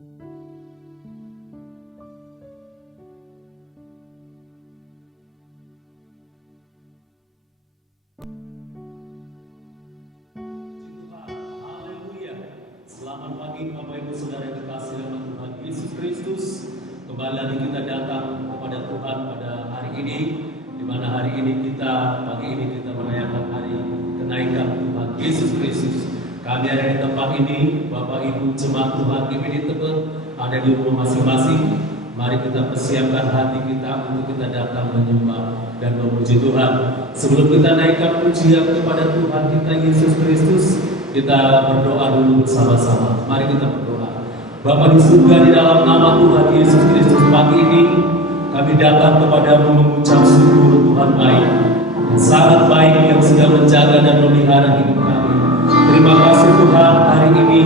Selamat pagi Bapak Ibu Saudara yang dikasihi dalam Tuhan Yesus Kristus. Kembali lagi kita datang kepada Tuhan pada hari ini, di mana hari ini pagi ini kita merayakan hari kenaikan Tuhan Yesus Kristus. Kami ada di tempat ini, Bapak Ibu jemaat Tuhan GPD Tebet ada di rumah masing-masing. Mari kita persiapkan hati kita untuk kita datang menyembah dan memuji Tuhan. Sebelum kita naikkan pujian kepada Tuhan kita Yesus Kristus, kita berdoa dulu bersama-sama. Mari kita berdoa. Bapa di surga, di dalam nama Tuhan Yesus Kristus, pagi ini kami datang kepadamu mengucap syukur Tuhan baik, yang sangat baik, yang sudah menjaga dan memelihara hidup kami. Terima kasih Tuhan, hari ini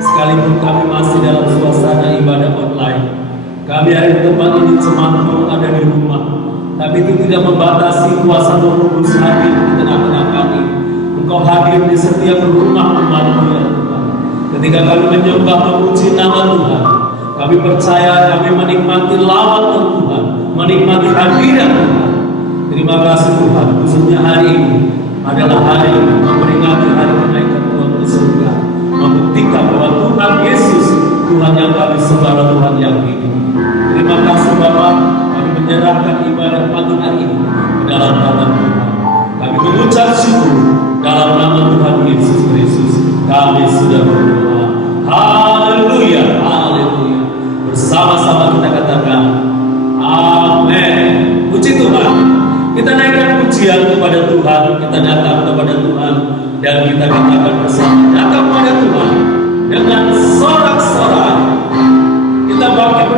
sekalipun kami masih dalam suasana ibadah online, kami ada di tempat ini, jemaatmu ada di rumah, tapi itu tidak membatasi kuasa Roh Kudus hadir di tengah-tengah kami. Engkau hadir di setiap rumah umat-Mu ya Tuhan. Ketika kami menyembah memuji nama Tuhan, kami percaya kami menikmati lawatan Tuhan, menikmati hadirat Tuhan. Terima kasih Tuhan, khususnya hari ini adalah hari memperingati hari kenaikan Tuhan ke surga, membuktikan bahwa Tuhan Yesus, Tuhan yang kami sembah, Tuhan yang hidup. Terima kasih Bapak, kami menyerahkan ibadah pagi hari ini ke dalam tangan Tuhan. Kami mengucap syukur dalam nama Tuhan Yesus Kristus. Kami sudah berdoa. Haleluya, haleluya. Bersama-sama kita katakan amin. Puji Tuhan. Kita naikkan pujian kepada Tuhan, kita datang kepada Tuhan, dan kita katakan bersama, datang kepada Tuhan dengan sorak-sorai. Kita bangkit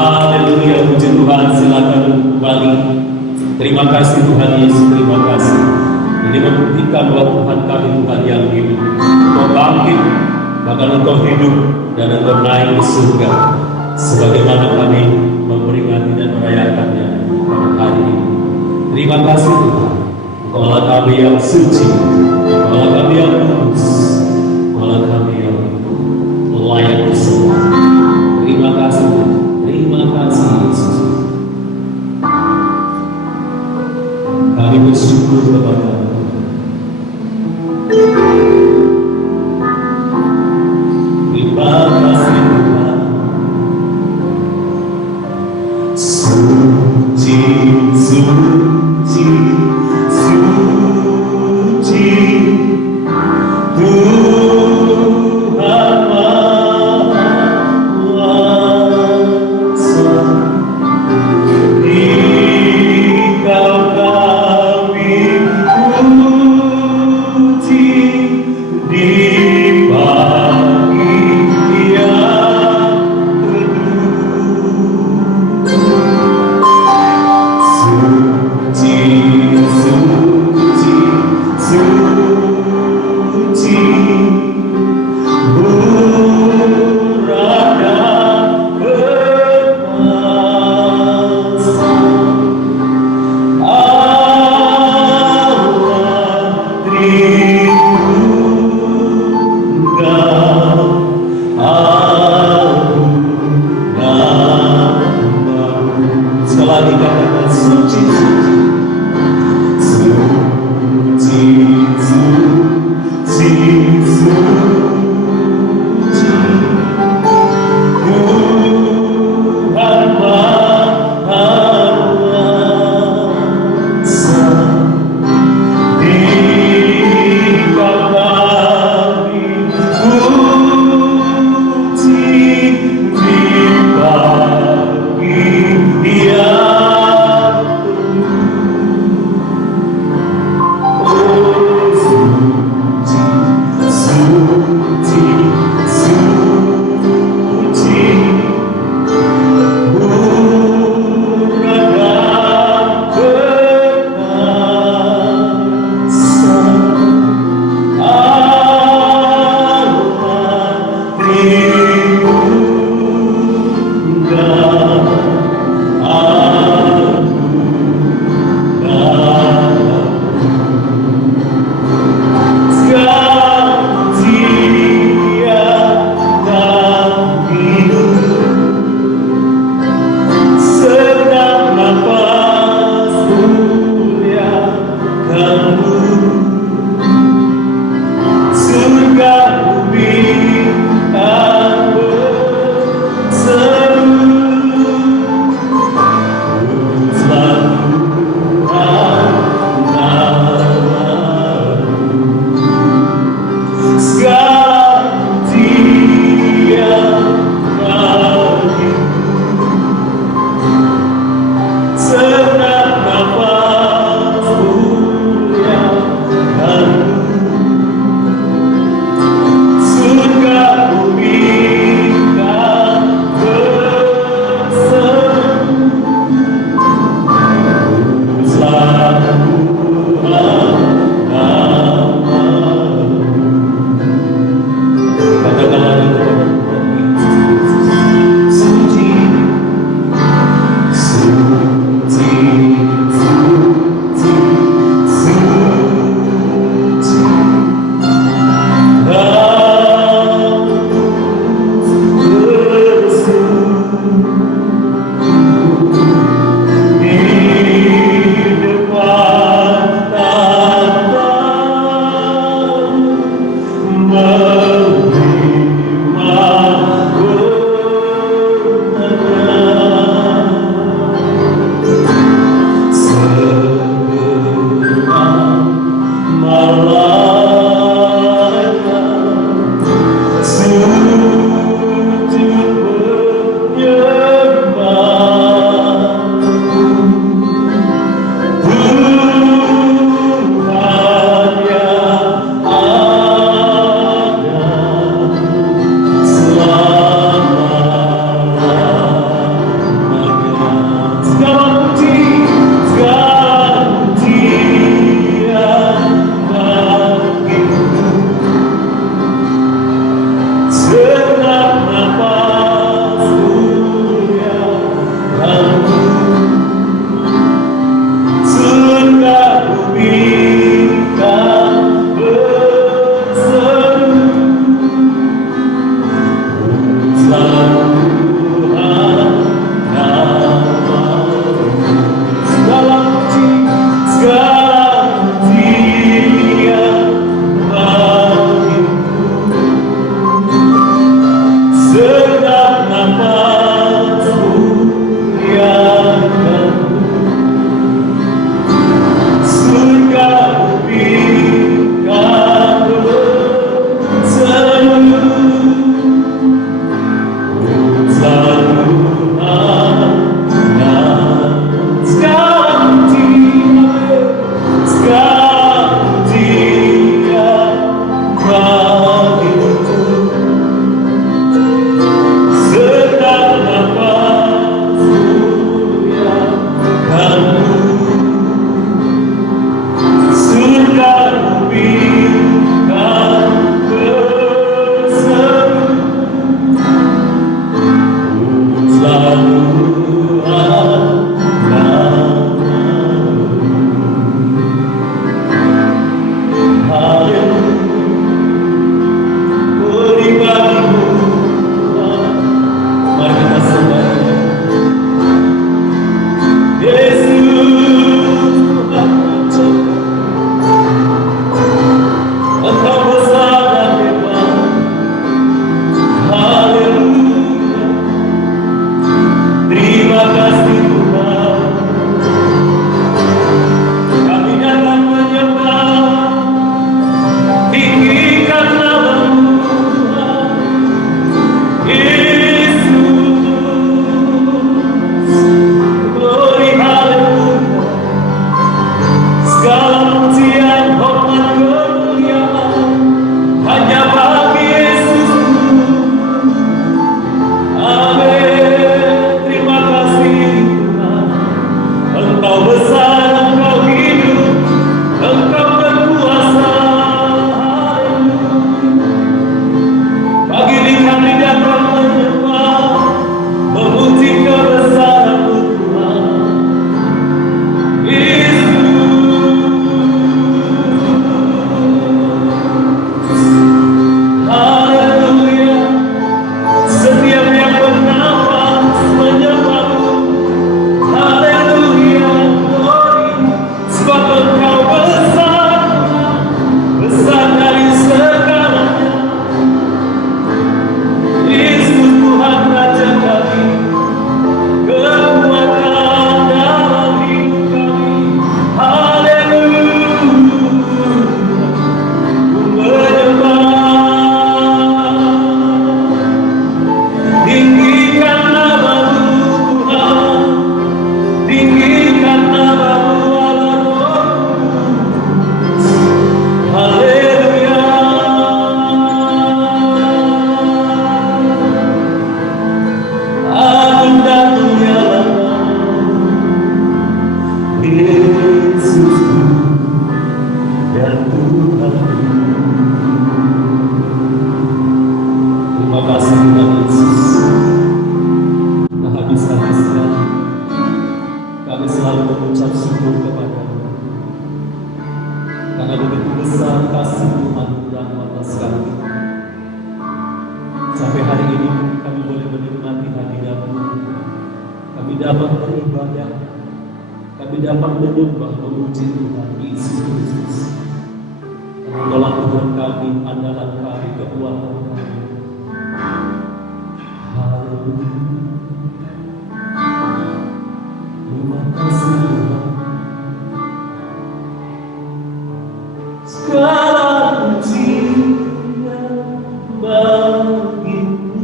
Haleluya, puji Tuhan, silakan kembali. Terima kasih Tuhan Yesus, terima kasih. Ini membuktikan bahwa Tuhan kami Tuhan yang hidup. Engkau bangkit, bahkan Engkau hidup, dan Engkau naik ke surga. Sebagaimana kami memperingati dan merayakannya pada hari ini. Terima kasih Tuhan. Engkau adalah kami yang suci, Engkau adalah kami yang kudus, Engkau adalah kami yang layak disembah. Terima kasih Tuhan. Terima kasih Yesus. Kami bersyukur kepada terima kasih Tuhan. Suci, suci, suci, Tuhan Maha Kuasa. Dikau kami puji di pagi yang suci, suci, suci, murah dan berkuasa. Allah Tritunggal, agung nama-Mu. Sekali lagi katakan suci, suci, suci, suci, suci, Tuhan Maha Kuasa. Dikau kami puji di pagi yang kami selalu mengucap syukur kepada-Mu. Karena begitu besar kasih Tuhan kurang atas kami. Sampai hari ini kami boleh menikmati hadirat-Mu. Kami dapat beribadah. Kami dapat menyembah memuji Tuhan Yesus Kristus. Karena Kaulah Tuhan kami, andalan kami, kekuatan kami. Haleluya. Terima kasih Tuhan. Segala pujian bagi-Mu.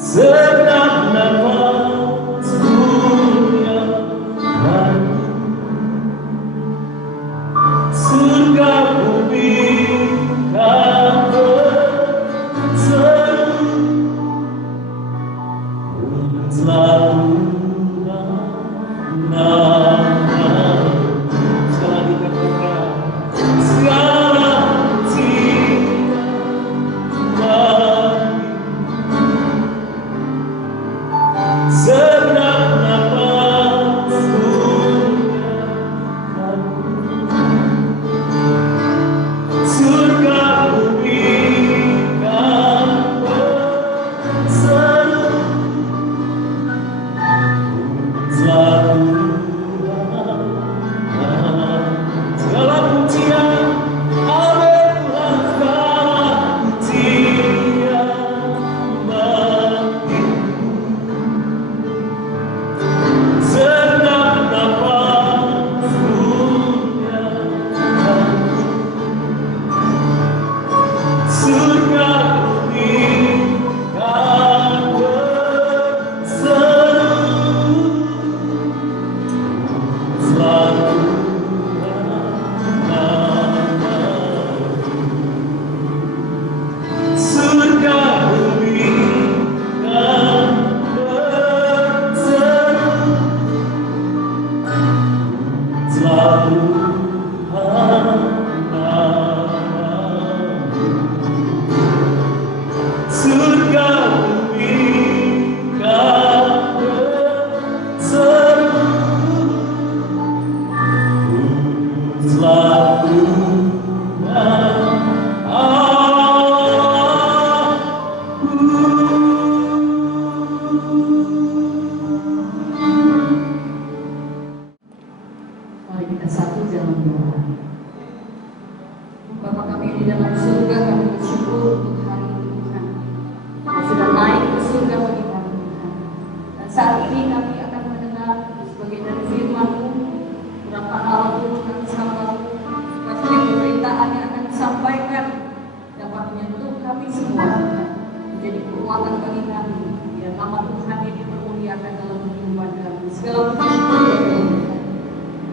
Segenap nafas dunia baru. Surga bumi kan berseru selalu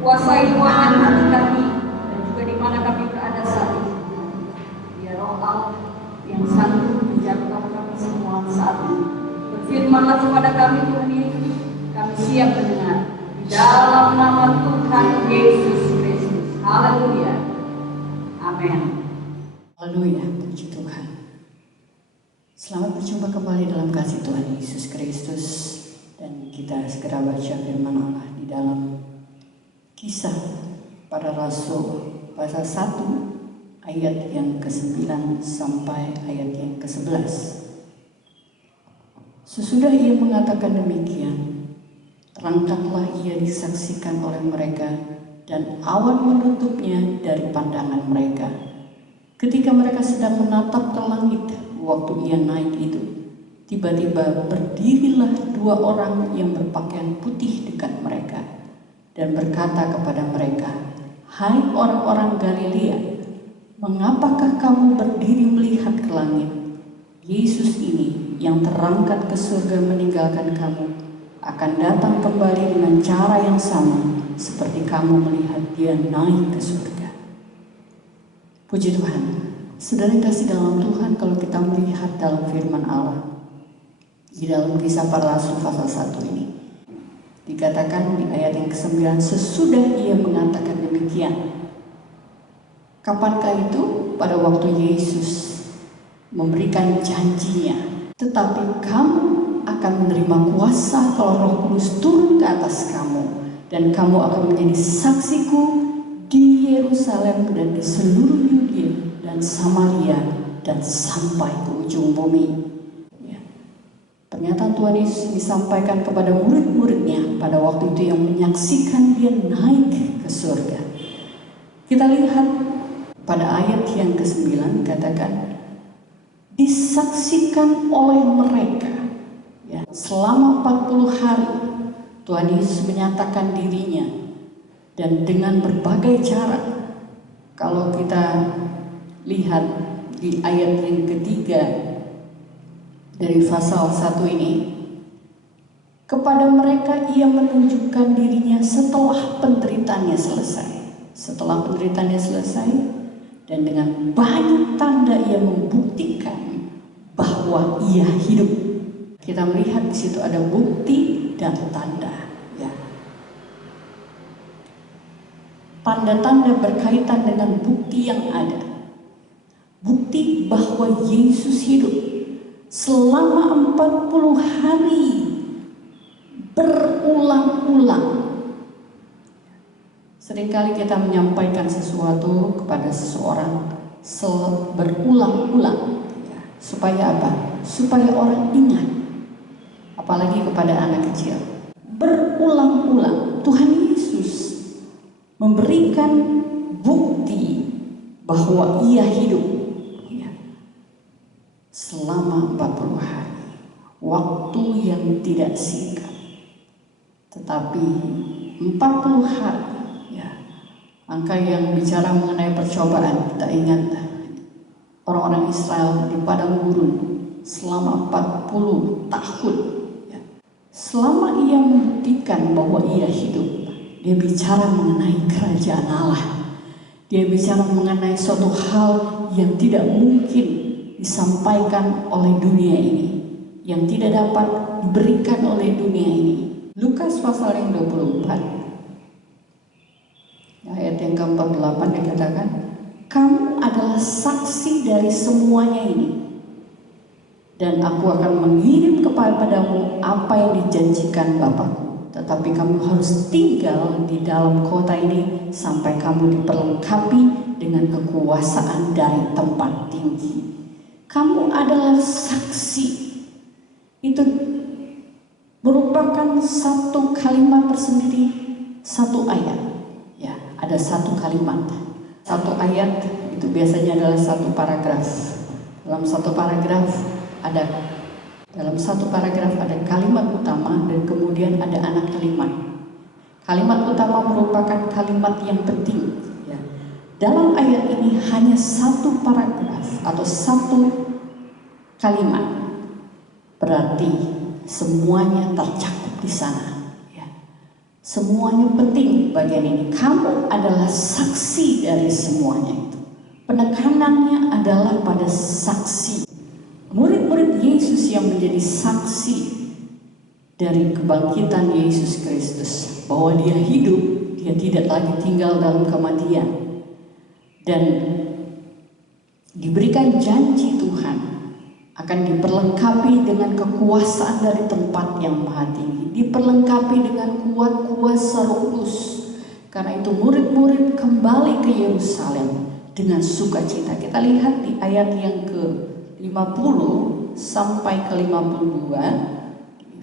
kuasai ruangan hati kami dan juga di mana kami berada saat ini. Ya Roh Allah yang sanggup menjangkau kami semua saat ini. Berfirmanlah kepada kami Tuhan Yesus, kami siap mendengar. Di dalam nama Tuhan Yesus Kristus. Haleluya. Amin. Haleluya, puji Tuhan. Selamat berjumpa kembali dalam kasih Tuhan Yesus Kristus. Dan kita segera baca firman Allah di dalam Kisah para Rasul pasal 1 ayat yang ke-9 sampai ayat yang ke-11. Sesudah ia mengatakan demikian, terangkatlah ia disaksikan oleh mereka dan awan menutupnya dari pandangan mereka. Ketika mereka sedang menatap ke langit waktu ia naik itu, tiba-tiba berdirilah dua orang yang berpakaian putih dekat mereka dan berkata kepada mereka, "Hai orang-orang Galilea, mengapakah kamu berdiri melihat ke langit? Yesus ini yang terangkat ke surga meninggalkan kamu akan datang kembali dengan cara yang sama seperti kamu melihat dia naik ke surga." Puji Tuhan. Saudara kasih dalam Tuhan, kalau kita melihat dalam firman Allah di dalam Kisah para Rasul pasal 1 ini, dikatakan di ayat yang ke-9, sesudah ia mengatakan demikian. Kapankah itu? Pada waktu Yesus memberikan janjinya. Tetapi kamu akan menerima kuasa kalau Roh Kudus turun ke atas kamu, dan kamu akan menjadi saksiku di Yerusalem dan di seluruh Yudea dan Samaria dan sampai ke ujung bumi. Pernyataan Tuhan Yesus disampaikan kepada murid-muridnya pada waktu itu yang menyaksikan dia naik ke surga. Kita lihat pada ayat yang ke-9 katakan, disaksikan oleh mereka. Ya, selama 40 hari Tuhan Yesus menyatakan dirinya, dan dengan berbagai cara. Kalau kita lihat di ayat yang ketiga dari pasal 1 ini, kepada mereka ia menunjukkan dirinya setelah penderitaannya selesai. Setelah penderitaannya selesai, dan dengan banyak tanda ia membuktikan bahwa ia hidup. Kita melihat di situ ada bukti dan tanda. Ya. Tanda-tanda berkaitan dengan bukti yang ada. Bukti bahwa Yesus hidup. Selama 40 hari berulang-ulang. Seringkali kita menyampaikan sesuatu kepada seseorang berulang-ulang. Supaya apa? Supaya orang ingat. Apalagi kepada anak kecil. Berulang-ulang Tuhan Yesus memberikan bukti bahwa ia hidup. Selama 40 hari, waktu yang tidak singkat, tetapi 40 hari, ya, angka yang bicara mengenai percobaan. Kita ingat orang-orang Israel di padang gurun selama 40 tahun. Ya. Selama ia membuktikan bahwa ia hidup, dia bicara mengenai kerajaan Allah. Dia bicara mengenai suatu hal yang tidak mungkin disampaikan oleh dunia ini, yang tidak dapat diberikan oleh dunia ini. Lukas pasal yang 24 ayat yang ke-48 dikatakan, kamu adalah saksi dari semuanya ini, dan aku akan mengirim kepadamu apa yang dijanjikan Bapakku, tetapi kamu harus tinggal di dalam kota ini sampai kamu diperlengkapi dengan kekuasaan dari tempat tinggi. Kamu adalah saksi. Itu merupakan satu kalimat tersendiri, satu ayat. Ya, ada satu kalimat. Satu ayat itu biasanya adalah satu paragraf. Dalam satu paragraf ada kalimat utama dan kemudian ada anak kalimat. Kalimat utama merupakan kalimat yang penting. Ya. Dalam ayat ini hanya satu paragraf atau satu kalimat, berarti semuanya tercakup di sana. Ya. Semuanya penting bagian ini. Kamu adalah saksi dari semuanya itu. Penekanannya adalah pada saksi. Murid-murid Yesus yang menjadi saksi dari kebangkitan Yesus Kristus, bahwa dia hidup, dia tidak lagi tinggal dalam kematian, dan diberikan janji Tuhan akan diperlengkapi dengan kekuasaan dari tempat yang maha tinggi, diperlengkapi dengan kuat kuasa Roh Kudus. Karena itu murid-murid kembali ke Yerusalem dengan sukacita. Kita lihat di ayat yang ke-50 sampai ke-52,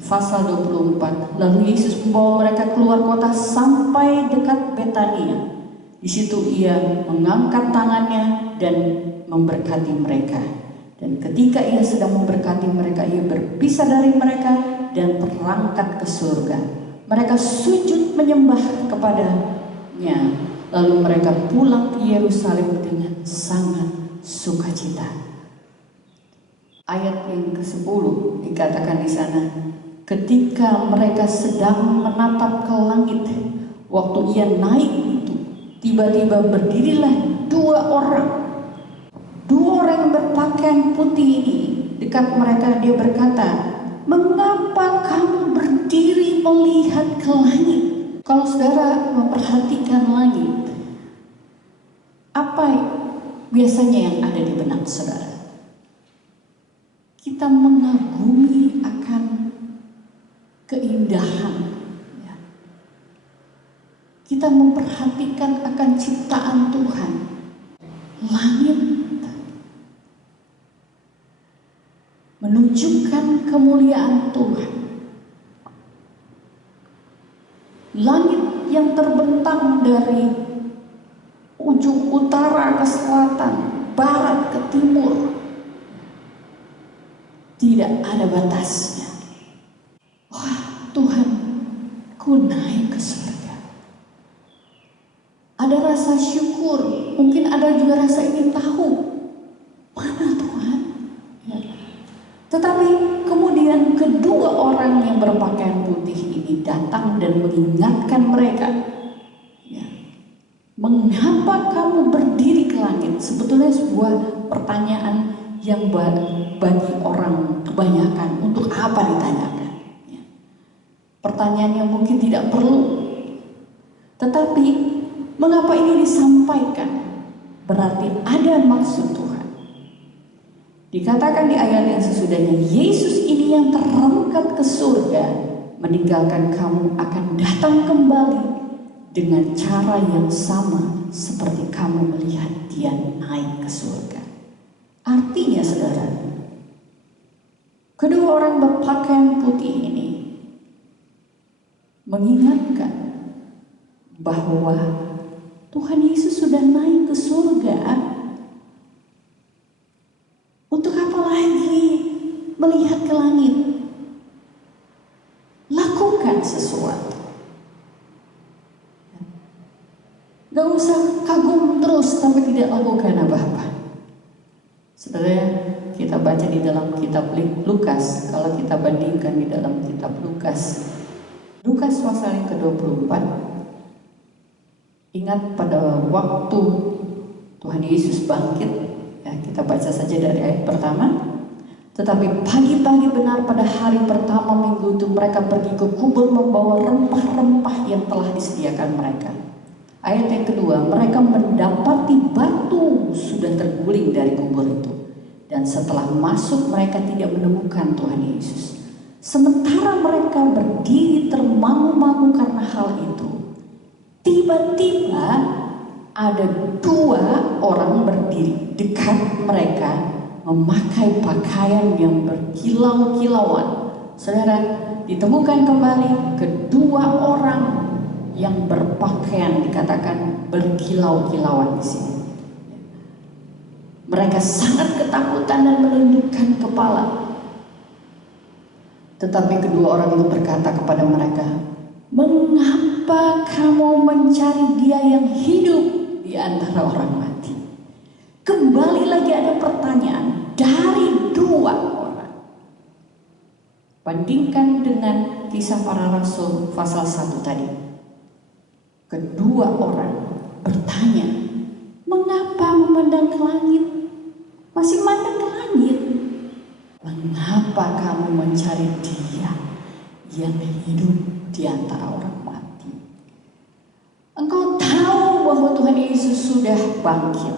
pasal 24. Lalu Yesus membawa mereka keluar kota sampai dekat Betania. Di situ ia mengangkat tangannya dan memberkati mereka. Dan ketika ia sedang memberkati mereka, ia berpisah dari mereka dan berangkat ke surga. Mereka sujud menyembah kepadanya. Lalu mereka pulang ke Yerusalem dengan sangat sukacita. Ayat yang ke-10 dikatakan di sana, ketika mereka sedang menatap ke langit, waktu ia naik itu, tiba-tiba berdirilah dua orang yang berpakaian putih ini dekat mereka. Dia berkata, mengapa kamu berdiri melihat ke langit? Kalau saudara memperhatikan langit, apa biasanya yang ada di benak saudara? Kita mengagumi akan keindahan. Ya. Kita memperhatikan akan ciptaan Tuhan. Langit menunjukkan kemuliaan Tuhan. Langit yang terbentang dari ujung utara ke selatan, barat ke timur, tidak ada batasnya. Wah, Tuhan, ku naik ke surga. Ada rasa syukur, mungkin ada juga rasa ingin tahu mana Tuhan. Ya. Tetapi kemudian kedua orang yang berpakaian putih ini datang dan mengingatkan mereka, ya, mengapa kamu berdiri ke langit? Sebetulnya sebuah pertanyaan yang bagi orang kebanyakan untuk apa ditanyakan, ya. Pertanyaan yang mungkin tidak perlu, tetapi mengapa ini disampaikan? Berarti ada maksud Tuhan. Dikatakan di ayat yang sesudahnya, Yesus ini yang terangkat ke surga, meninggalkan kamu akan datang kembali dengan cara yang sama seperti kamu melihat dia naik ke surga. Artinya saudara, kedua orang berpakaian putih ini mengingatkan bahwa Tuhan Yesus sudah naik ke surga. Untuk apa lagi melihat ke langit? Lakukan sesuatu. Gak usah kagum terus tapi tidak lakukan apa-apa. Saudara, kita baca di dalam kitab Lukas, kalau kita bandingkan di dalam kitab Lukas pasal yang ke-24, ingat pada waktu Tuhan Yesus bangkit, ya, kita baca saja dari ayat pertama. Tetapi pagi-pagi benar pada hari pertama minggu itu mereka pergi ke kubur membawa rempah-rempah yang telah disediakan mereka. Ayat yang kedua, mereka mendapati batu sudah terguling dari kubur itu. Dan setelah masuk mereka tidak menemukan Tuhan Yesus. Sementara mereka berdiri termangu-mangu karena hal itu, tiba-tiba ada dua orang berdiri dekat mereka memakai pakaian yang berkilau-kilauan. Saudara, ditemukan kembali kedua orang yang berpakaian dikatakan berkilau-kilauan di sini. Mereka sangat ketakutan dan menundukkan kepala. Tetapi kedua orang itu berkata kepada mereka, "Mengapa kamu mencari dia yang hidup di antara orang mati?" Kembali lagi ada pertanyaan dari dua orang. Bandingkan dengan Kisah Para Rasul pasal 1 tadi. Kedua orang bertanya, "Mengapa memandang ke langit?" Masih memandang ke langit. "Mengapa kamu mencari dia yang hidup di antara orang mati? Engkau tahu bahwa Tuhan Yesus sudah bangkit.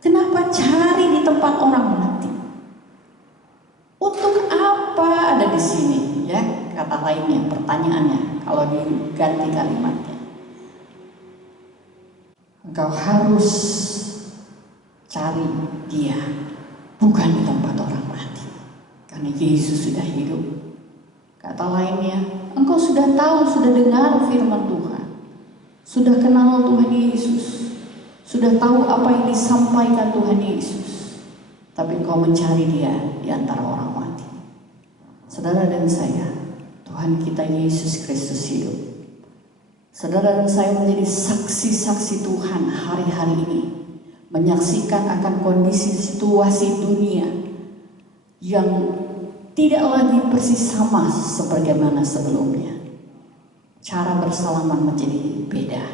Kenapa cari di tempat orang mati? Untuk apa ada di sini?" Ya, kata lainnya, pertanyaannya kalau diganti kalimatnya. Engkau harus cari dia bukan di tempat orang mati, karena Yesus sudah hidup. Kata lainnya, engkau sudah tahu, sudah dengar firman Tuhan, sudah kenal Tuhan Yesus, sudah tahu apa yang disampaikan Tuhan Yesus, tapi kau mencari dia di antara orang mati. Saudara dan saya, Tuhan kita Yesus Kristus hidup. Saudara dan saya menjadi saksi-saksi Tuhan hari-hari ini, menyaksikan akan kondisi situasi dunia yang tidak lagi persis sama sebagaimana sebelumnya. Cara bersalaman menjadi beda,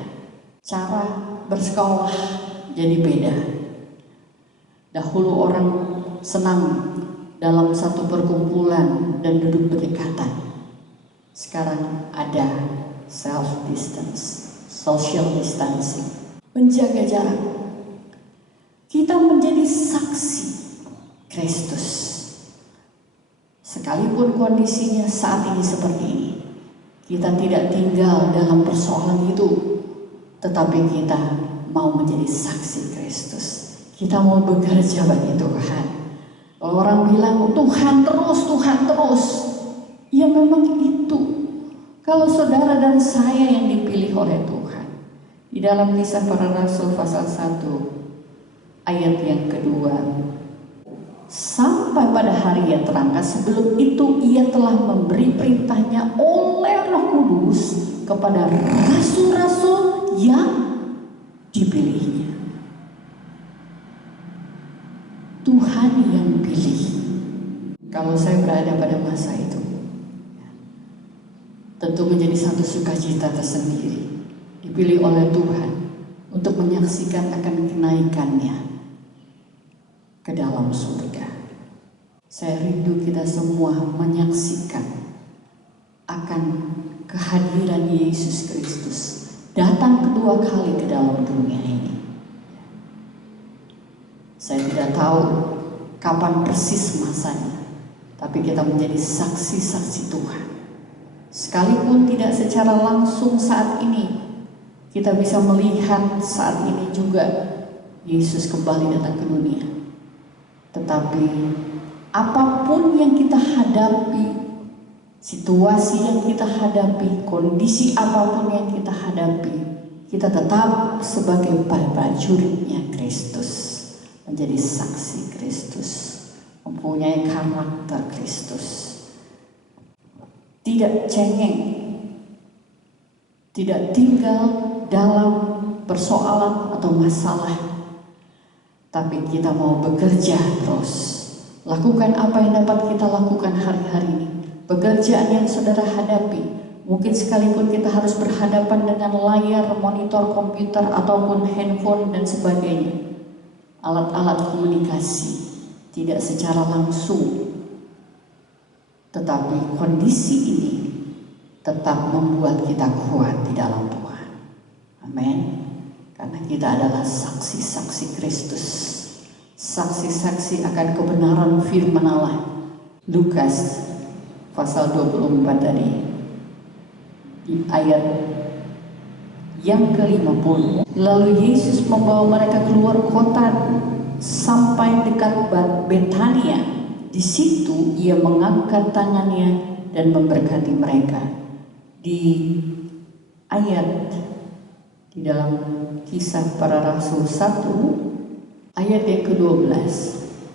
cara bersekolah jadi beda. Dahulu orang senang dalam satu perkumpulan dan duduk berdekatan. Sekarang ada self distance, social distancing, menjaga jarak. Kita menjadi saksi Kristus. Sekalipun kondisinya saat ini seperti ini, kita tidak tinggal dalam persoalan itu, tetapi kita mau menjadi saksi Kristus. Kita mau bekerja bagi Tuhan. Kalau orang bilang Tuhan terus, ya memang itu. Kalau saudara dan saya yang dipilih oleh Tuhan. Di dalam Kisah Para Rasul pasal 1 ayat yang kedua, sampai pada hari yang terangkat, sebelum itu ia telah memberi perintahnya oleh Roh Kudus kepada rasul-rasul yang dipilihnya. Tuhan yang pilih. Kalau saya berada pada masa itu, tentu menjadi satu sukacita tersendiri, dipilih oleh Tuhan untuk menyaksikan akan kenaikannya ke dalam surga. Saya rindu kita semua menyaksikan akan kehadiran Yesus Kristus datang kedua kali ke dalam dunia ini. Saya tidak tahu kapan persis masanya, tapi kita menjadi saksi-saksi Tuhan. Sekalipun tidak secara langsung saat ini, kita bisa melihat saat ini juga Yesus kembali datang ke dunia. Tetapi apapun yang kita hadapi, situasi yang kita hadapi, kondisi apapun yang kita hadapi, kita tetap sebagai prajuritnya Kristus, menjadi saksi Kristus, mempunyai karakter Kristus. Tidak cengeng, tidak tinggal dalam persoalan atau masalah, tapi kita mau bekerja terus. Lakukan apa yang dapat kita lakukan hari-hari ini. Pekerjaan yang saudara hadapi, mungkin sekalipun kita harus berhadapan dengan layar, monitor komputer ataupun handphone dan sebagainya, alat-alat komunikasi, tidak secara langsung, tetapi kondisi ini tetap membuat kita kuat di dalam Tuhan. Amin. Karena kita adalah saksi-saksi Kristus, saksi-saksi akan kebenaran firman Allah. Lukas pasal 24 tadi, di ayat yang ke-50. Lalu Yesus membawa mereka keluar kota sampai dekat Betania. Di situ ia mengangkat tangannya dan memberkati mereka. Di ayat di dalam Kisah Para Rasul 1 ayat yang ke-12,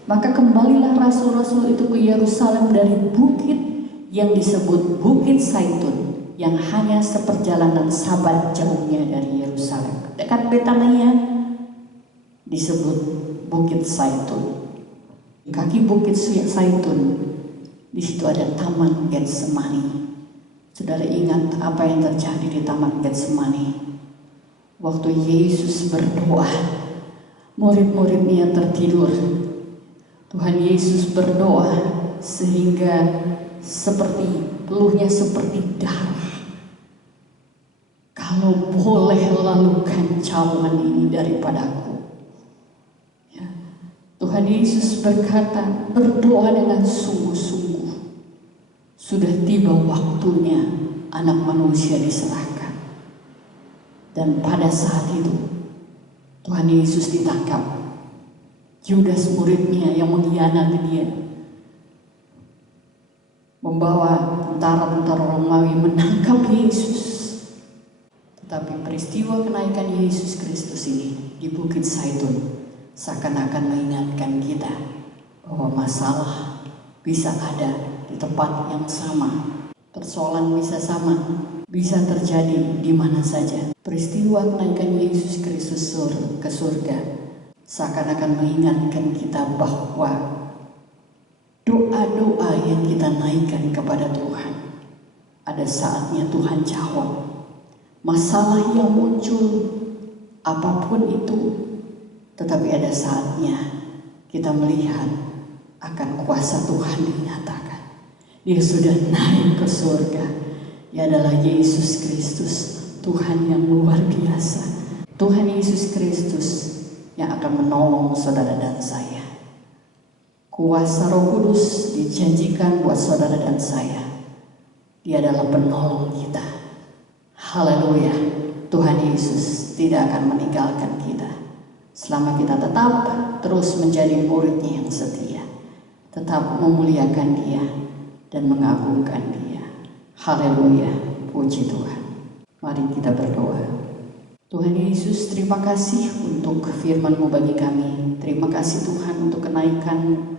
maka kembalilah rasul-rasul itu ke Yerusalem dari bukit yang disebut Bukit Zaitun, yang hanya seperjalanan sabat jauhnya dari Yerusalem. Dekat Betania disebut Bukit Zaitun. Di kaki Bukit Zaitun, di situ ada Taman Getsemani. Saudara ingat apa yang terjadi di Taman Getsemani? Waktu Yesus berdoa, murid-muridnya tertidur. Tuhan Yesus berdoa sehingga seperti peluhnya seperti darah. Kalau boleh lalukan cawan ini daripadaku. Ya. Tuhan Yesus berkata, berdoa dengan sungguh-sungguh. Sudah tiba waktunya anak manusia diserahkan. Dan pada saat itu Tuhan Yesus ditangkap. Yudas muridnya yang mengkhianati dia membawa tentara-tentara Romawi menangkap Yesus. Tetapi peristiwa kenaikan Yesus Kristus ini di Bukit Zaitun seakan-akan mengingatkan kita bahwa masalah bisa ada di tempat yang sama, persoalan bisa sama, bisa terjadi di mana saja. Peristiwa kenaikan Yesus Kristus ke surga seakan-akan mengingatkan kita bahwa doa-doa yang kita naikkan kepada Tuhan, ada saatnya Tuhan jawab. Masalah yang muncul apapun itu, tetapi ada saatnya kita melihat akan kuasa Tuhan dinyatakan. Dia sudah naik ke surga. Dia adalah Yesus Kristus, Tuhan yang luar biasa. Tuhan Yesus Kristus yang akan menolong saudara dan saya. Kuasa Roh Kudus dijanjikan buat saudara dan saya. Dia adalah penolong kita. Haleluya. Tuhan Yesus tidak akan meninggalkan kita selama kita tetap terus menjadi murid-Nya yang setia, tetap memuliakan Dia dan mengagungkan Dia. Haleluya. Puji Tuhan. Mari kita berdoa. Tuhan Yesus, terima kasih untuk firman-Mu bagi kami. Terima kasih Tuhan untuk kenaikan-Mu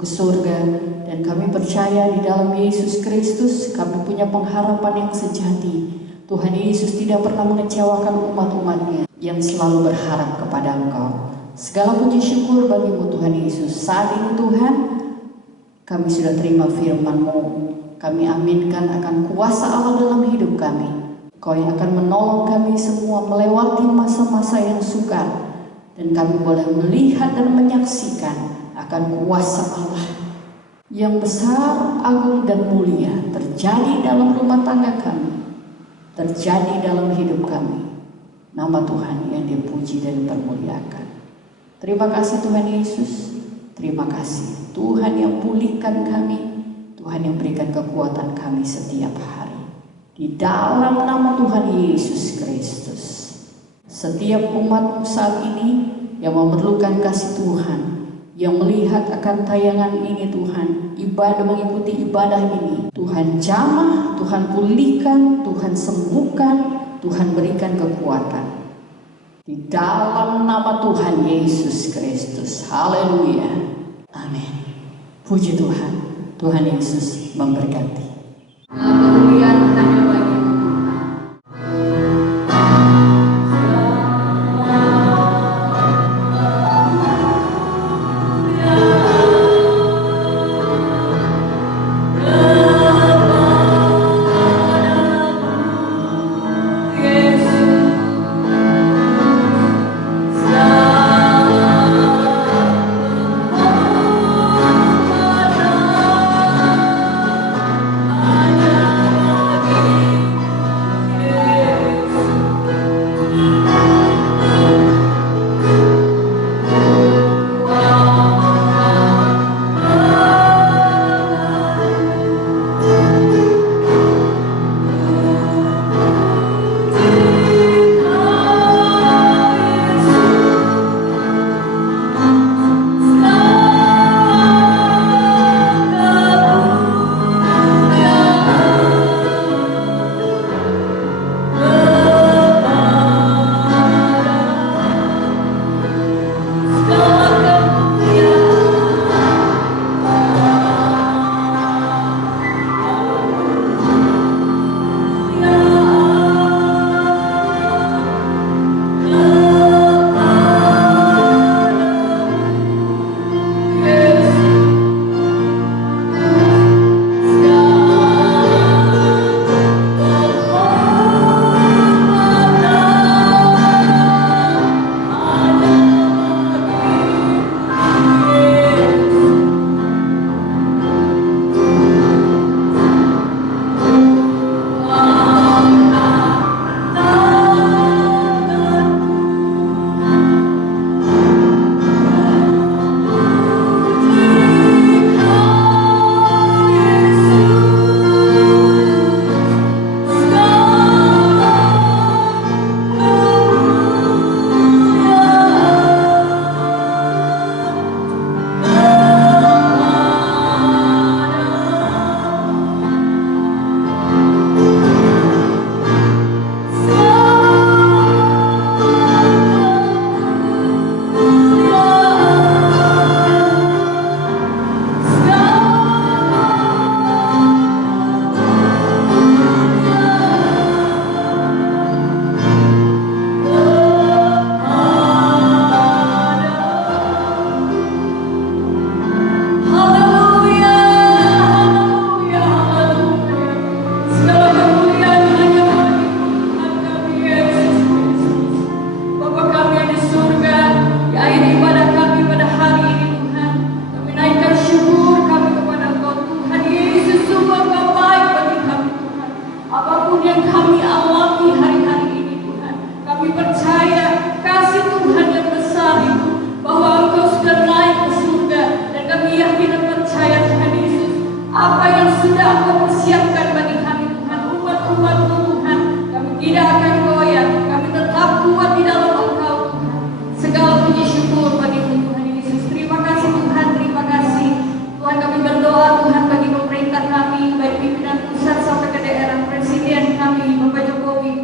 ke surga. Dan kami percaya di dalam Yesus Kristus kami punya pengharapan yang sejati. Tuhan Yesus tidak pernah mengecewakan umat-umat-Nya yang selalu berharap kepada Engkau. Segala puji syukur bagi-Mu Tuhan Yesus. Saat ini Tuhan, kami sudah terima firman-Mu. Kami aminkan akan kuasa Allah dalam hidup kami. Kau yang akan menolong kami semua melewati masa-masa yang sukar. Dan kami boleh melihat dan menyaksikan akan kuasa Allah yang besar, agung dan mulia terjadi dalam rumah tangga kami, terjadi dalam hidup kami. Nama Tuhan yang dipuji dan dipermuliakan. Terima kasih Tuhan Yesus. Terima kasih Tuhan yang pulihkan kami, Tuhan yang berikan kekuatan kami setiap hari. Di dalam nama Tuhan Yesus Kristus, setiap umat saat ini yang memerlukan kasih Tuhan, yang melihat akan tayangan ini Tuhan, ibadah mengikuti ibadah ini, Tuhan jamah, Tuhan pulihkan, Tuhan sembuhkan, Tuhan berikan kekuatan. Di dalam nama Tuhan Yesus Kristus. Haleluya. Amin. Puji Tuhan. Tuhan Yesus memberkati. Kemuliaan hanya bagi-Mu Tuhan. Hanya bagi sudah Engkau persiapkan bagi kami Tuhan, umat-umat-Mu Tuhan. Kami tidak akan goyah, kami tetap kuat di dalam Engkau Tuhan. Segala puji syukur bagi-Mu Tuhan Yesus. Terima kasih Tuhan, terima kasih Tuhan. Kami berdoa Tuhan bagi pemerintah kami, baik pimpinan pusat sampai ke daerah, presiden kami Bapak Jokowi,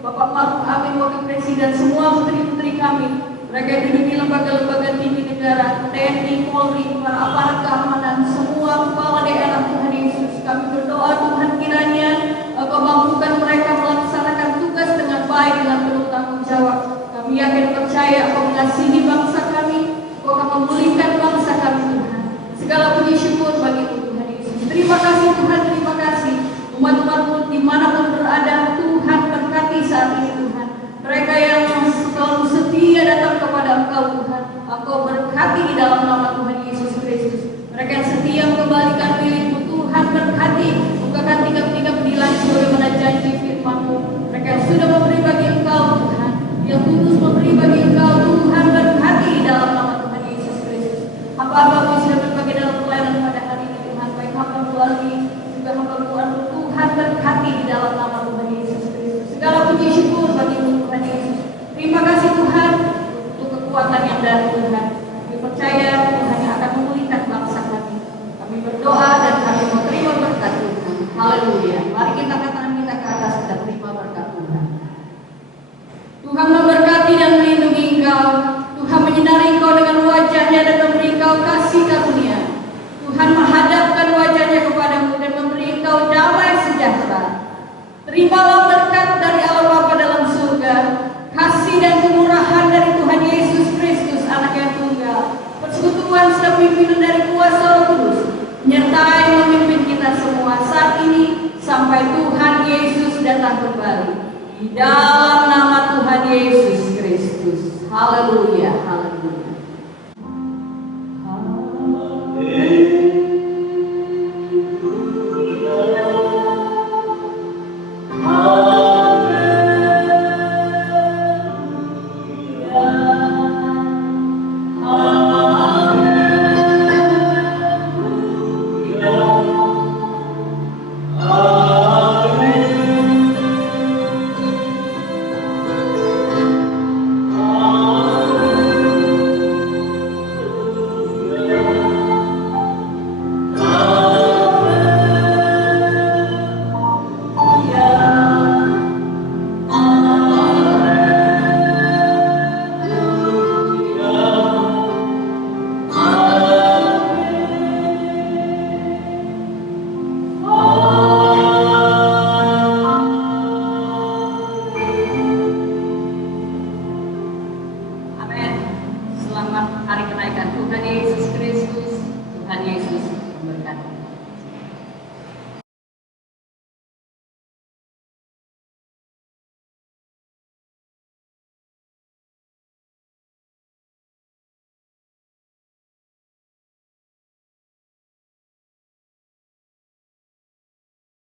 Bapak Maruf Amin, Wakil Presiden, semua putri-putri kami, mereka yang duduk di lembaga-lembaga tinggi negara, TNI, Polri, para aparat keamanan, semua kepala daerah Tuhan Yesus. Kami berdoa Tuhan kiranya Engkau mampukan mereka melaksanakan tugas dengan baik, dengan penuh tanggung jawab. Kami yakin percaya Engkau mengasihi bangsa kami, Engkau akan memulihkan bangsa kami Tuhan. Segala puji syukur bagi-Mu Tuhan Yesus. Terima kasih Tuhan, terima kasih. Umat-umat-Mu dimanapun berada, Tuhan berkati saat ini Tuhan. Mereka yang selalu setia datang kepada Engkau Tuhan, Engkau berkati di dalam nama Tuhan Yesus Kristus. Mereka yang setia mengembalikan milik-Mu Tuhan berkati, bukakan tingkap-tingkap nilai sebagaimana janji firman-Mu. Mereka yang sudah memberi bagi Engkau Tuhan, yang tulus memberi bagi Engkau Tuhan berkati di dalam nama Tuhan Yesus Kristus. Hamba-Hamba-Mu sudah berbagi dalam pelayanan pada hari ini Tuhan, baik hamba-Mu Ali juga hamba-Mu Anu, Tuhan berkati di dalam nama Tuhan Yesus Kristus. Segala puji syukur bagi-Mu Tuhan Yesus. Terima kasih Tuhan untuk kekuatan yang dari Tuhan. Kami percaya Tuhan yang akan memulihkan bangsa kami. Kami berdoa dan kami mau terima berkat Tuhan. Haleluya. Mari kita angkat tangan kita ke atas dan terima berkat Tuhan. Tuhan memberkati dan melindungi engkau. Tuhan menyinari engkau dengan wajahnya dan memberi engkau kasih karunia. Tuhan menghadapkan wajahnya kepadamu dan memberi engkau damai sejahtera. Terimalah berkat dari Allah Bapa dalam surga, kasih dan kemurahan dari Tuhan Yesus Kristus Anak yang tunggal, persekutuan serta pimpinan dari kuasa Roh Kudus, menyertai memimpin kita semua saat ini sampai Tuhan Yesus datang kembali. Di dalam nama Tuhan Yesus Kristus. Haleluya, haleluya. Hari kenaikan Tuhan Yesus Kristus, Tuhan Yesus memberkati.